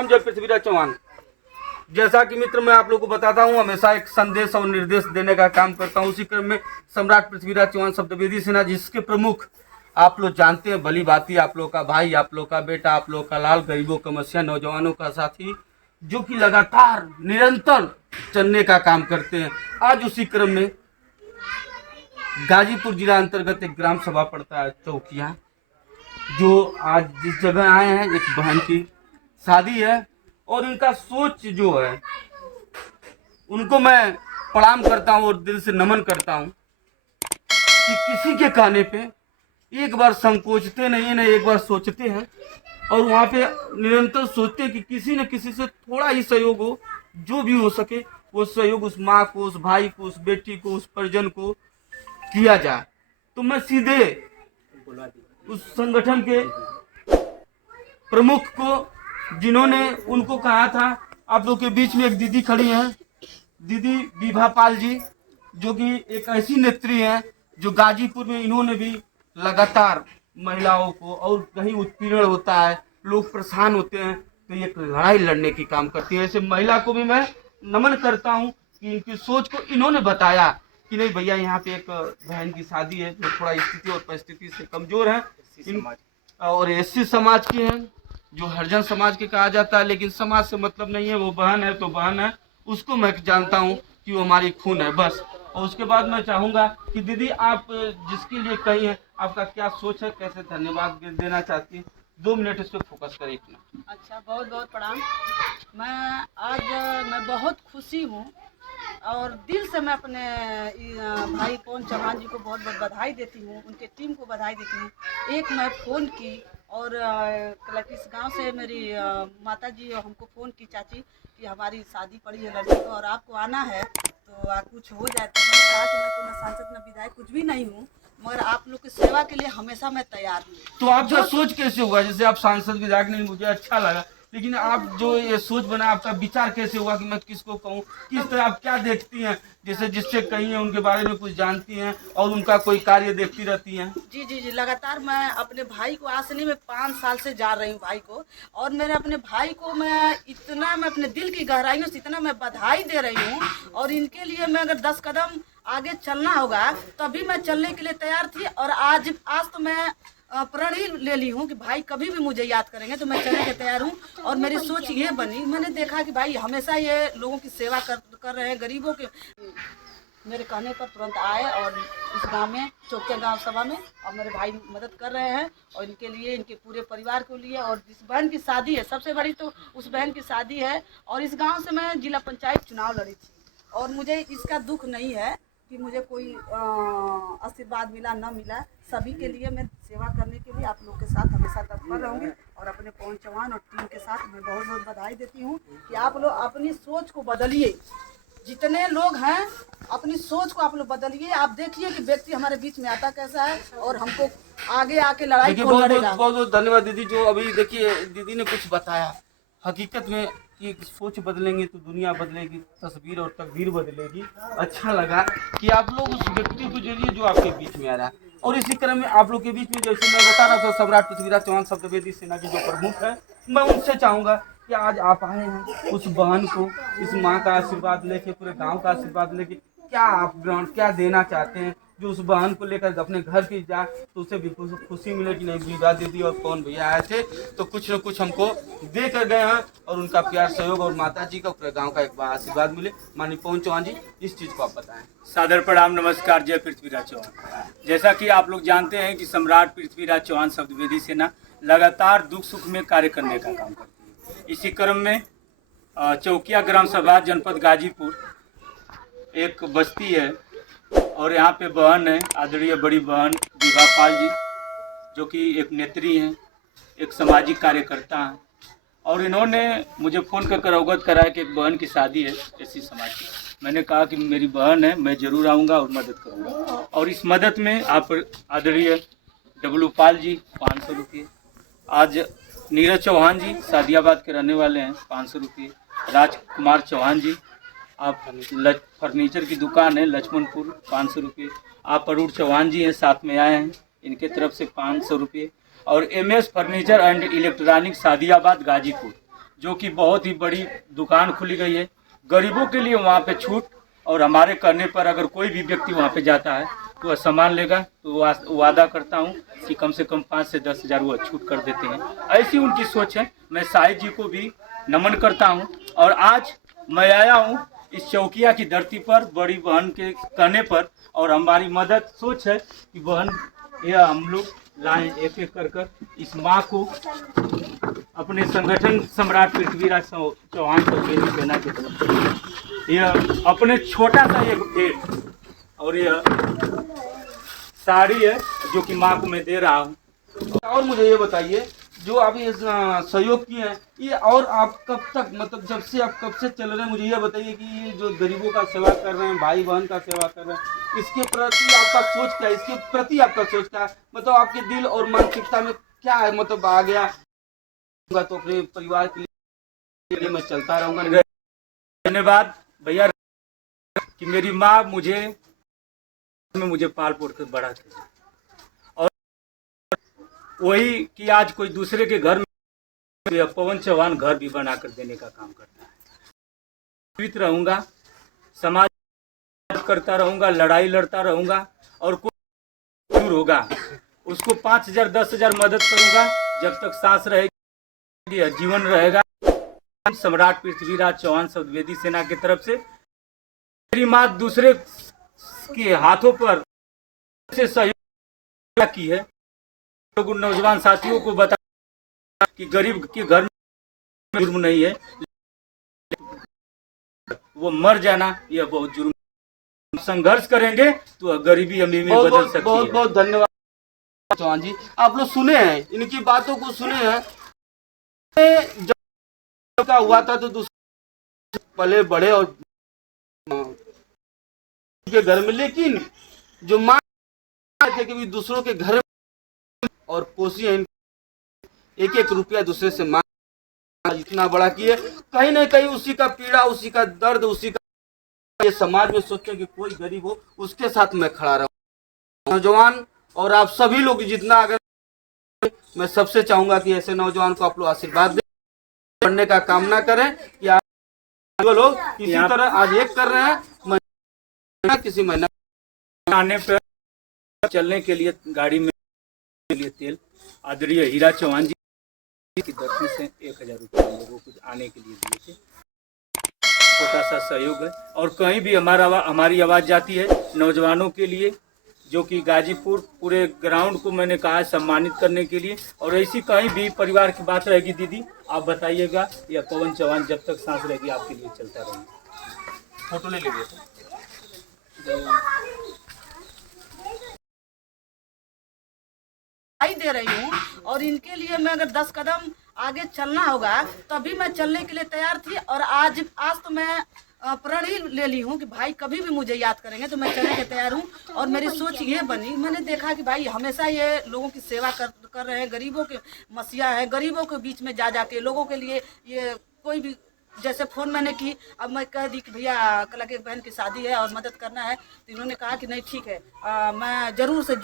प्रणाम, जय पृथ्वीराज चौहान। जैसा कि मित्र मैं आप लोगों को बताता हूँ, हमेशा एक संदेश और निर्देश देने का काम करता हूँ। उसी क्रम में सम्राट पृथ्वीराज चौहान शब्दवेदी सेना, जिसके प्रमुख आप लोग जानते हैं, भली भांति आप लोग का भाई, आप लोग का बेटा, आप लोग का लाल, गरीबों का मसीहा, नौजवानों का साथी, जो कि लगातार निरंतर चलने का काम करते हैं। आज उसी क्रम में गाजीपुर जिला अंतर्गत एक ग्राम सभा पड़ता है चौकिया, जो आज जिस जगह आए हैं, एक बहन की शादी है और इनका सोच जो है, उनको मैं प्रणाम करता हूँ और दिल से नमन करता हूँ कि किसी के कहने पे एक बार संकोचते नहीं है, एक बार सोचते हैं और वहाँ पे निरंतर सोचते हैं कि किसी न किसी से थोड़ा ही सहयोग हो, जो भी हो सके वो सहयोग उस माँ को, उस भाई को, उस बेटी को, उस परिजन को किया जाए। तो मैं सीधे उस संगठन के प्रमुख को, जिन्होंने उनको कहा था, आप लोग के बीच में एक दीदी खड़ी हैं, दीदी विभा पाल जी, जो कि एक ऐसी नेत्री हैं जो गाजीपुर में इन्होंने भी लगातार महिलाओं को, और कहीं उत्पीड़न होता है, लोग परेशान होते हैं, तो एक लड़ाई लड़ने की काम करती है। ऐसे महिला को भी मैं नमन करता हूँ कि इनकी सोच को इन्होंने बताया कि नहीं भैया, यहाँ पे एक बहन की शादी है जो थोड़ा स्थिति और परिस्थिति से कमजोर है, और एससी समाज की हैं, जो हरिजन समाज के कहा जाता है, लेकिन समाज से मतलब नहीं है, वो बहन है तो बहन है, उसको मैं जानता हूँ कि वो हमारी खून है बस। और उसके बाद मैं चाहूँगा कि दीदी, आप जिसके लिए कही है, आपका क्या सोच है, कैसे धन्यवाद देना चाहती हैं, 2 मिनट इस पर फोकस करें इतना। अच्छा, बहुत बहुत प्रणाम। मैं बहुत खुशी हूँ और दिल से मैं अपने भाई पवन चौहान जी को बहुत बहुत बधाई देती हूँ, उनके टीम को बधाई देती हूँ। एक मैं फ़ोन की और इस गांव से मेरी माता जी हमको फ़ोन की, चाची कि हमारी शादी पड़ी है लड़की को और आपको आना है, तो कुछ हो जाए। तो मैंने कहा कि मैं तो न सांसद न विधायक कुछ भी नहीं हूँ, मगर आप लोग की सेवा के लिए हमेशा मैं तैयार हूँ। तो आपका सोच कैसे हुआ? जैसे आप सांसद विधायक नहीं, मुझे अच्छा लगा, लेकिन आप जो ये सोच बना, आपका विचार कैसे हुआ कि मैं किसको कहूँ, किस तरह आप क्या देखती हैं, जैसे जिससे कही है उनके बारे में कुछ जानती हैं और उनका कोई कार्य देखती रहती हैं? जी जी जी, लगातार मैं अपने भाई को, आज से नहीं, मैं 5 साल से जा रही हूँ भाई को, और मेरे अपने भाई को मैं अपने दिल की गहराइयों से इतना मैं बधाई दे रही हूँ। और इनके लिए मैं अगर 10 कदम आगे चलना होगा तभी मैं चलने के लिए तैयार थी। और आज तो मैं प्रण ही ले ली हूँ कि भाई कभी भी मुझे याद करेंगे तो मैं चलने के तैयार हूँ। और मेरी सोच ये बनी, मैंने देखा कि भाई हमेशा ये लोगों की सेवा कर रहे हैं, गरीबों के। मेरे कहने पर तुरंत आए और इस गांव में, चौकिया गांव सभा में, और मेरे भाई मदद कर रहे हैं। और इनके लिए, इनके पूरे परिवार के लिए, और जिस बहन की शादी है, सबसे बड़ी तो उस बहन की शादी है। और इस गांव से मैं जिला पंचायत चुनाव लड़ी थी और मुझे इसका दुख नहीं है कि मुझे कोई आशीर्वाद मिला ना मिला। सभी के लिए मैं सेवा करने के लिए आप लोग के साथ हमेशा तत्पर रहूँगी। और अपने पवन चौहान और टीम के साथ मैं बहुत बहुत बधाई देती हूँ कि आप लोग अपनी सोच को बदलिए। जितने लोग हैं, अपनी सोच को आप लोग बदलिए। आप देखिए कि व्यक्ति हमारे बीच में आता कैसा है और हमको आगे आके लड़ाई कौन लड़ेगा। बहुत बहुत धन्यवाद दीदी। जो अभी देखिए दीदी ने कुछ बताया, हकीकत में कि सोच बदलेंगे तो दुनिया बदलेगी, तस्वीर और तकदीर बदलेगी। अच्छा लगा कि आप लोग उस व्यक्ति को जोड़िए जो आपके बीच में आ रहा है। और इसी क्रम में आप लोग के बीच में, जैसे मैं बता रहा था, सम्राट पृथ्वीराज चौहान शब्दवेदी सेना के जो प्रमुख है, मैं उनसे चाहूँगा कि आज आप आए हैं उस बहन को, इस माँ का आशीर्वाद लेके, पूरे गांव का आशीर्वाद लेके, क्या आप ग्राउंड क्या देना चाहते हैं, जो उस बहन को लेकर अपने घर की जाए तो उसे भी खुशी मिले कि नहीं, विवाह दीदी और कौन भैया आए थे तो कुछ न कुछ हमको दे कर गए हैं, और उनका प्यार, सहयोग और माता जी का, पूरे गांव का एक बार आशीर्वाद मिले। माननीय पवन चौहान जी, इस चीज़ को आप बताएं। सादर प्रणाम, नमस्कार, जय पृथ्वीराज चौहान। जैसा कि आप लोग जानते हैं कि सम्राट पृथ्वीराज चौहान शब्दवेदी सेना लगातार दुख सुख में कार्य करने का काम करती है। इसी क्रम में चौकिया ग्राम सभा, जनपद गाजीपुर, एक बस्ती है और यहाँ पे बहन है, आदरणीय बड़ी बहन विभा पाल जी, जो कि एक नेत्री हैं, एक सामाजिक कार्यकर्ता हैं। और इन्होंने मुझे फ़ोन कर अवगत कराया कि एक बहन की शादी है एससी समाज की। मैंने कहा कि मेरी बहन है, मैं ज़रूर आऊँगा और मदद करूँगा। और इस मदद में आप आदरणीय डब्लू पाल जी 500 रुपये, आज नीरज चौहान जी सादियाबाद के रहने वाले हैं 500 रुपये, राजकुमार चौहान जी, आप फर्नीचर की दुकान है लक्ष्मणपुर 500 रुपये, आप अरूण चौहान जी हैं, साथ में आए हैं, इनके तरफ से 500 रुपये। और MS furniture and electronic Sadiabad Ghazipur, जो कि बहुत ही बड़ी दुकान खुली गई है गरीबों के लिए। वहाँ पे छूट, और हमारे कहने पर अगर कोई भी व्यक्ति वहाँ पे जाता है तो वह सामान लेगा तो वादा करता हूँ कि कम से कम 5 से 10 हज़ार वो छूट कर देते हैं। ऐसी उनकी सोच है। मैं साहिब जी को भी नमन करता हूँ। और आज मैं आया हूँ इस चौकिया की धरती पर बड़ी बहन के कहने पर, और हमारी मदद सोच है कि बहन यह हम लोग लाएं एक एक कर इस माँ को अपने संगठन सम्राट पृथ्वीराज चौहान सौदेवी सेना की तरफ से यह अपने छोटा सा एक भेंट और यह साड़ी है जो कि माँ को मैं दे रहा हूँ। और मुझे ये बताइए, जो आप ये सहयोग किए हैं, ये और आप कब तक, मतलब जब से आप कब से चल रहे हैं, मुझे ये बताइए कि ये जो गरीबों का सेवा कर रहे हैं, भाई बहन का सेवा कर रहे हैं, इसके प्रति आपका सोच क्या है? इसके प्रति आपका सोच क्या है? मतलब आपके दिल और मानसिकता में क्या है? मतलब आ गया तो अपने परिवार के लिए मैं चलता रहूंगा। धन्यवाद भैया कि मेरी माँ मुझे पाल पोड़ कर बड़ा की, और वही कि आज कोई दूसरे के घर में पवन चौहान घर भी बना कर देने का काम करता है। जीवित रहूंगा, समाज करता रहूंगा, लड़ाई लड़ता रहूंगा, और कोई दूर होगा उसको 5,000 10,000 मदद करूंगा जब तक सांस रहेगी, जीवन रहेगा। सम्राट पृथ्वीराज चौहान सौदवेदी सेना की तरफ से मेरी माँ दूसरे के हाथों पर से सहयोग की है। लोग नौजवान साथियों को बता कि गरीब के घर में जुर्म नहीं है, वो मर जाना यह बहुत जुर्म। संघर्ष करेंगे तो गरीबी अमीरी में बदल सकती है। बहुत बहुत धन्यवाद चौहान जी। आप लोग सुने हैं, इनकी बातों को सुने हैं। जब का हुआ था तो दूसरे पले बड़े और के घर में, लेकिन जो माँ थे कि दूसरों के घर में और पोसी है, एक एक रुपया दूसरे से मांग इतना बड़ा किए। कहीं ना कहीं उसी का पीड़ा, उसी का दर्द, उसी का ये समाज में सोचते कि कोई गरीब हो उसके साथ मैं खड़ा रहूं। नौजवान और आप सभी लोग जितना, अगर मैं सबसे चाहूंगा कि ऐसे नौजवान को आप लोग आशीर्वाद दें, पढ़ने का कामना करें कि आप लोग इसी तरह आज एक कर रहे हैं। किसी महीना आने पर चलने के लिए गाड़ी में के लिए तेल आदरणीय हीरा चौहान जी की धरती से 1,000 रुपये हम लोगों को आने के लिए दिए थे। छोटा सा सहयोग है। और कहीं भी हमारी आवाज़ जाती है नौजवानों के लिए, जो कि गाजीपुर पूरे ग्राउंड को मैंने कहा है सम्मानित करने के लिए। और ऐसी कहीं भी परिवार की बात रहेगी दीदी आप बताइएगा, या पवन चौहान जब तक सांस रहेगी आपके लिए चलता रहेगा। फोटो ले लीजिए। दे रही हूँ, और इनके लिए मैं अगर 10 कदम आगे चलना होगा तभी मैं चलने के लिए तैयार थी। और आज तो मैं प्रण ही ले ली हूँ कि भाई कभी भी मुझे याद करेंगे तो मैं चलने के तैयार हूँ। और मेरी सोच ये बनी, मैंने देखा कि भाई हमेशा ये लोगों की सेवा कर रहे हैं, गरीबों के मसीहा है, गरीबों के बीच में जा के लोगों के लिए ये कोई भी, जैसे फ़ोन मैंने की, अब मैं कह दी कि भैया कल की बहन की शादी है और मदद करना है, तो इन्होंने कहा कि नहीं ठीक है, मैं ज़रूर से